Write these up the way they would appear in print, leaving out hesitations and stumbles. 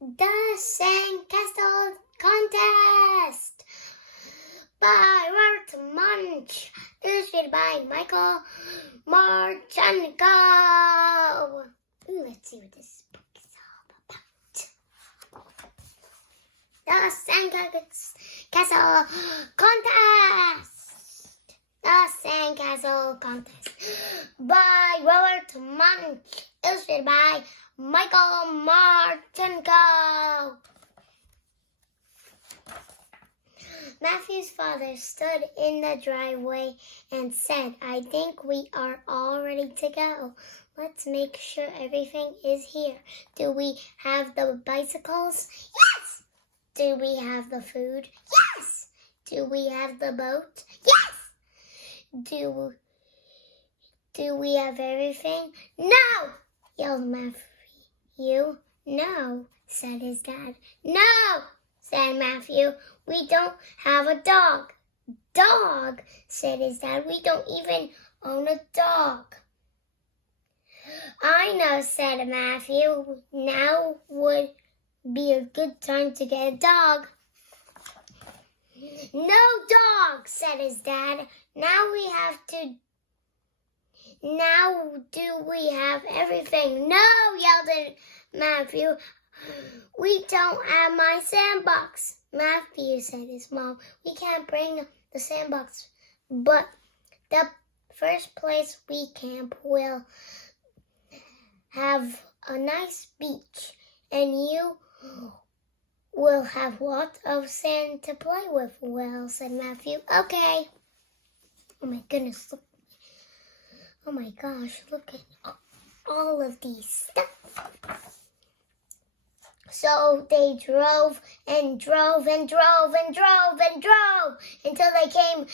The Sandcastle Contest by Robert Munsch, illustrated by Martchenko. Let's see what this book is all about. The Sandcastle Contest. The Sandcastle Contest by Robert Munsch, illustrated by Martchenko. Matthew's father stood in the driveway and said, "I think we are all ready to go. Let's make sure everything is here. Do we have the bicycles? Yes! Do we have the food? Yes! Do we have the boat? Yes! Do we have everything? No!" yelled Matthew. "No," said his dad. "No," said Matthew. "We don't have a dog." "Dog," said his dad. "We don't even own a dog." "I know," said Matthew. "Now would be a good time to get a dog." "No dog," said his dad. Now do we have everything?" "No," yelled Matthew. "We don't have my sandbox." "Matthew," said his mom, "we can't bring the sandbox, but the first place we camp will have a nice beach, and you will have lots of sand to play with." "Well," said Matthew. "Okay." Oh my goodness, look. Oh my gosh, look at all of these stuff. So they drove and drove and drove and drove and drove until they came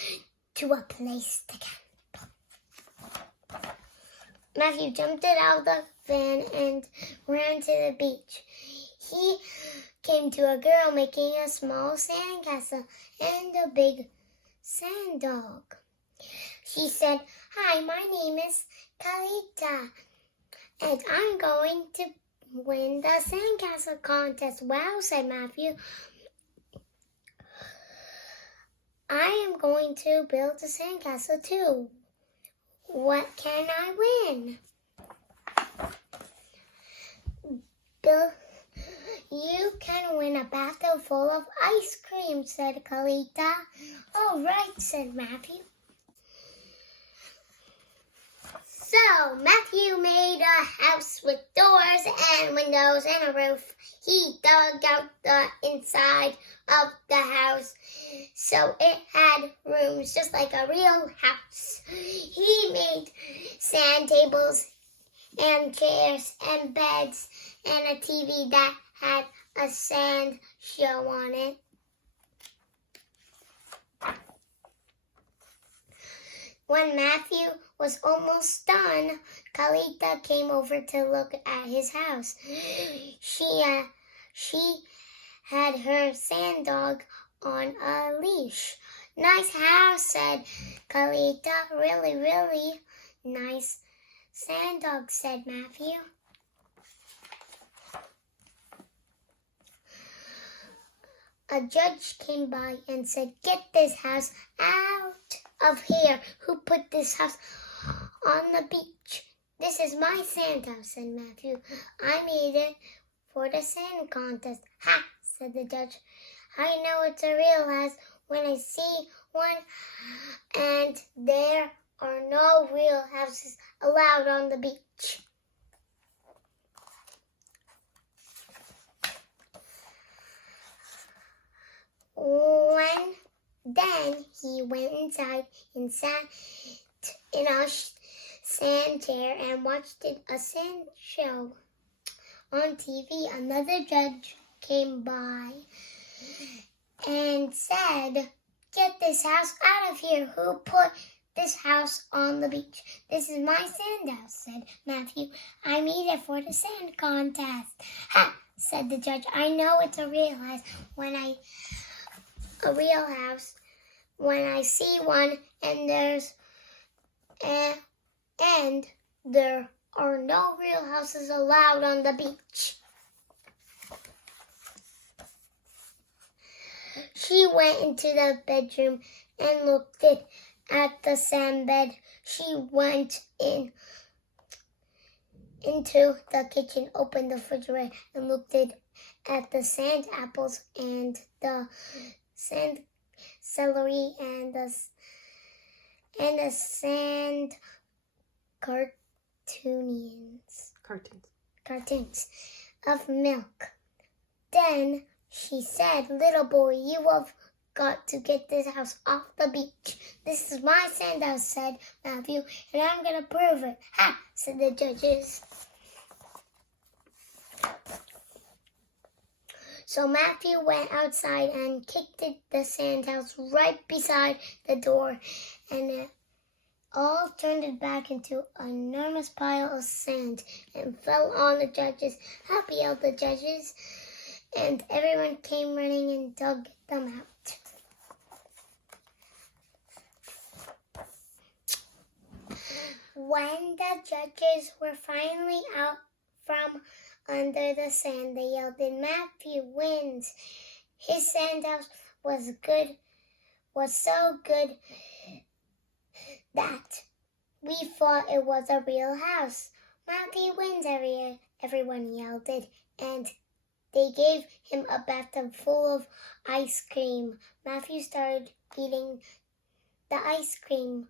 to a place to camp. Matthew jumped out of the van and ran to the beach. He came to a girl making a small sandcastle and a big sand dog. She said, "Hi, my name is Kalita, and I'm going to win the Sandcastle Contest." "Wow," said Matthew. "I am going to build a sandcastle too. What can I win?" "You can win a bathtub full of ice cream," said Kalita. "All right," said Matthew. So Matthew made a house with doors and windows and a roof. He dug out the inside of the house so it had rooms just like a real house. He made sand tables and chairs and beds and a TV that had a sand show on it. When Matthew was almost done, Kalita came over to look at his house. She had her sand dog on a leash. "Nice house," said Kalita. "Really, really nice sand dog," said Matthew. A judge came by and said, "Get this house out of here. Who put this house on the beach?" "This is my sand house," said Matthew. "I made it for the sand contest." "Ha," said the judge. "I know it's a real house when I see one, and there are no real houses allowed on the beach." Then he went inside and sat in a sand chair and watched a sand show on TV. Another judge came by and said, "Get this house out of here. Who put this house on the beach?" "This is my sand house," said Matthew. "I made it for the sand contest." "Ha," said the judge. "I know it's a real house when I see one, and there are no real houses allowed on the beach." She went into the bedroom and looked at the sand bed. She went into the kitchen, opened the refrigerator, and looked at the sand apples and the sand celery and the sand cartoons of milk. Then she said, "Little boy, you have got to get this house off the beach. This is my sand house," said Matthew, "and I'm going to prove it." "Ha!" said the judges. So Matthew went outside and kicked the sand house right beside the door, and it all turned it back into an enormous pile of sand and fell on the judges. "Happy," yelled the judges, and everyone came running and dug them out. When the judges were finally out from under the sand, they yelled, "Matthew wins. His sand house was so good that we thought it was a real house." "Matthew wins," everyone yelled it, and they gave him a bathtub full of ice cream. Matthew started eating the ice cream,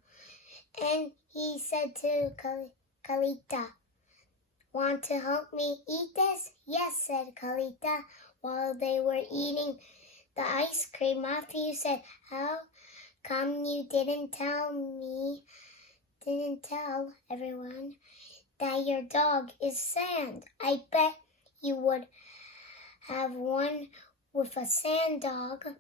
and he said to Kalita, "Want to help me eat this?" "Yes," said Kalita. While they were eating the ice cream, Matthew said, "How come you didn't tell everyone that your dog is sand? I bet you would have won with a sand dog."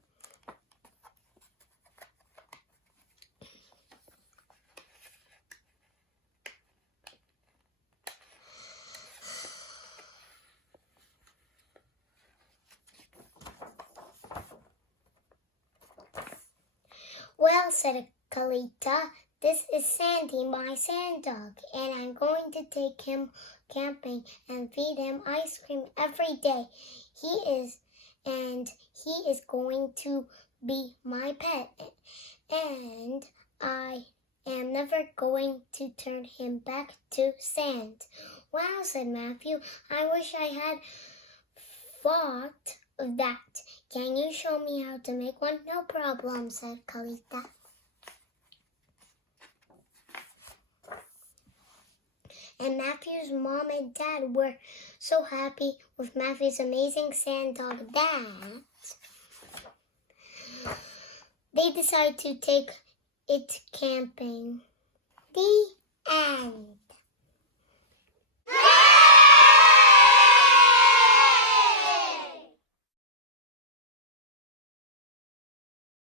"Well," said Kalita, "this is Sandy, my sand dog, and I'm going to take him camping and feed him ice cream every day. He is going to be my pet, and I am never going to turn him back to sand." "Wow," said Matthew, "I wish I had thought of that. Can you show me how to make one?" "No problem," said Kalita. And Matthew's mom and dad were so happy with Matthew's amazing sand dog that they decided to take it camping. The